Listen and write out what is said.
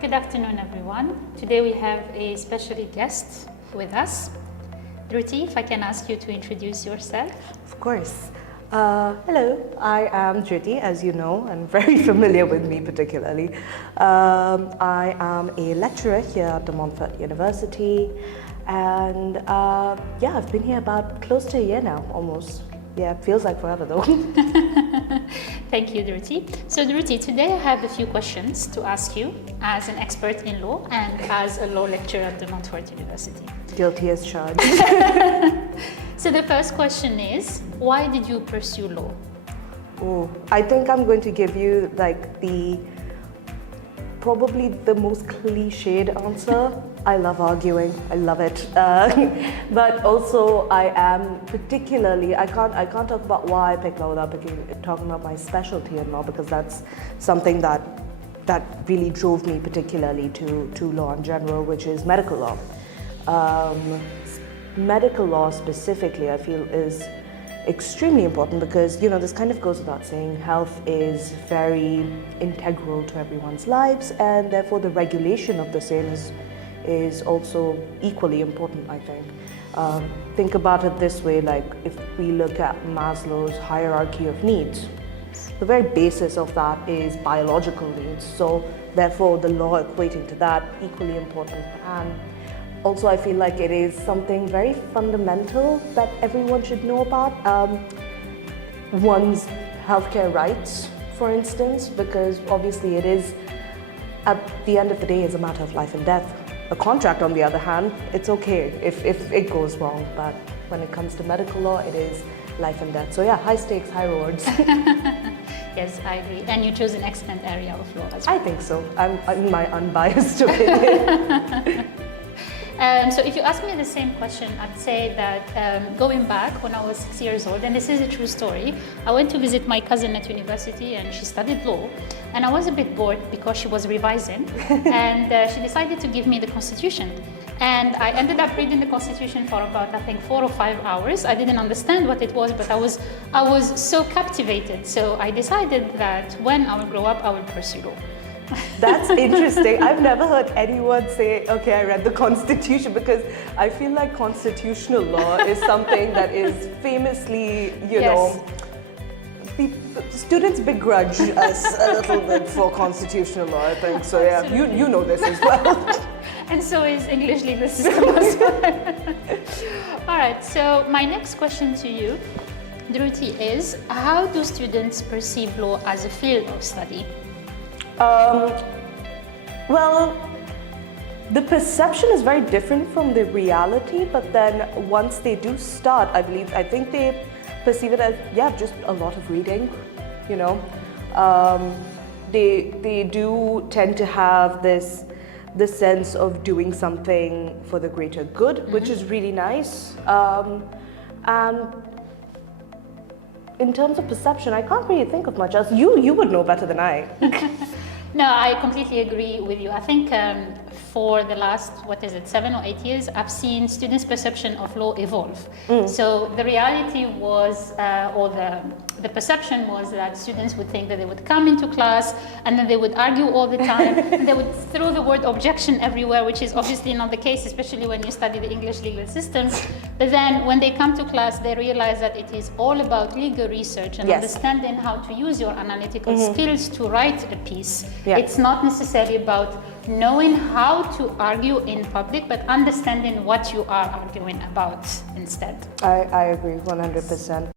Good afternoon, everyone. Today we have a special guest with us. Dhruti, if I can ask you to introduce yourself. Of course. Hello, I am Dhruti, as you know, and very familiar with me particularly. I am a lecturer here at the Montfort University, and yeah, I've been here about close to a year now, almost. Yeah, it feels like forever though. Thank you, Dhruti. So Dhruti, today I have a few questions to ask you as an expert in law and as a law lecturer at the Montfort University. Guilty as charged. So the first question is, why did you pursue law? Oh, I think I'm going to give you like probably the most cliched answer. I love arguing, I love it. But also I am particularly, I can't talk about why I picked law without talking about my specialty in law, because that's something that really drove me particularly to law in general, which is medical law. Medical law specifically, I feel, is extremely important because, you know, this kind of goes without saying, health is very integral to everyone's lives, and therefore the regulation of the same is also equally important, I think. Think about it this way, like if we look at Maslow's hierarchy of needs, the very basis of that is biological needs, so therefore the law equating to that, equally important. And also, I feel like it is something very fundamental that everyone should know about. One's healthcare rights, for instance, because obviously it is, at the end of the day, is a matter of life and death. A contract, on the other hand, it's okay if it goes wrong, but when it comes to medical law, it is life and death. So yeah, high stakes, high rewards. Yes, I agree. And you chose an excellent area of law as well. I think so. I'm in my unbiased opinion. So if you ask me the same question, I'd say that going back when I was 6 years old, and this is a true story, I went to visit my cousin at university and she studied law, and I was a bit bored because she was revising and she decided to give me the Constitution. And I ended up reading the Constitution for about, I think, 4 or 5 hours. I didn't understand what it was, but I was so captivated. So I decided that when I will grow up, I will pursue law. That's interesting. I've never heard anyone say, okay, I read the Constitution, because I feel like constitutional law is something that is famously, you know, students begrudge us a little bit for constitutional law, I think. So yeah, you know this as well. And so is English legal system as well. All right, so my next question to you, Dhruti, is how do students perceive law as a field of study? Well, the perception is very different from the reality, but then once they do start, I think they perceive it as, yeah, just a lot of reading, you know. They do tend to have this sense of doing something for the greater good, which is really nice. And in terms of perception, I can't really think of much else. You would know better than I. No, I completely agree with you. I think for the last, 7 or 8 years, I've seen students' perception of law evolve. So the reality was, or the perception was that students would think that they would come into class and then they would argue all the time. And they would throw the word objection everywhere, which is obviously not the case, especially when you study the English legal system. But then when they come to class, they realize that it is all about legal research and understanding how to use your analytical skills to write a piece. Yeah. It's not necessarily about knowing how to argue in public, but understanding what you are arguing about instead. I agree 100%.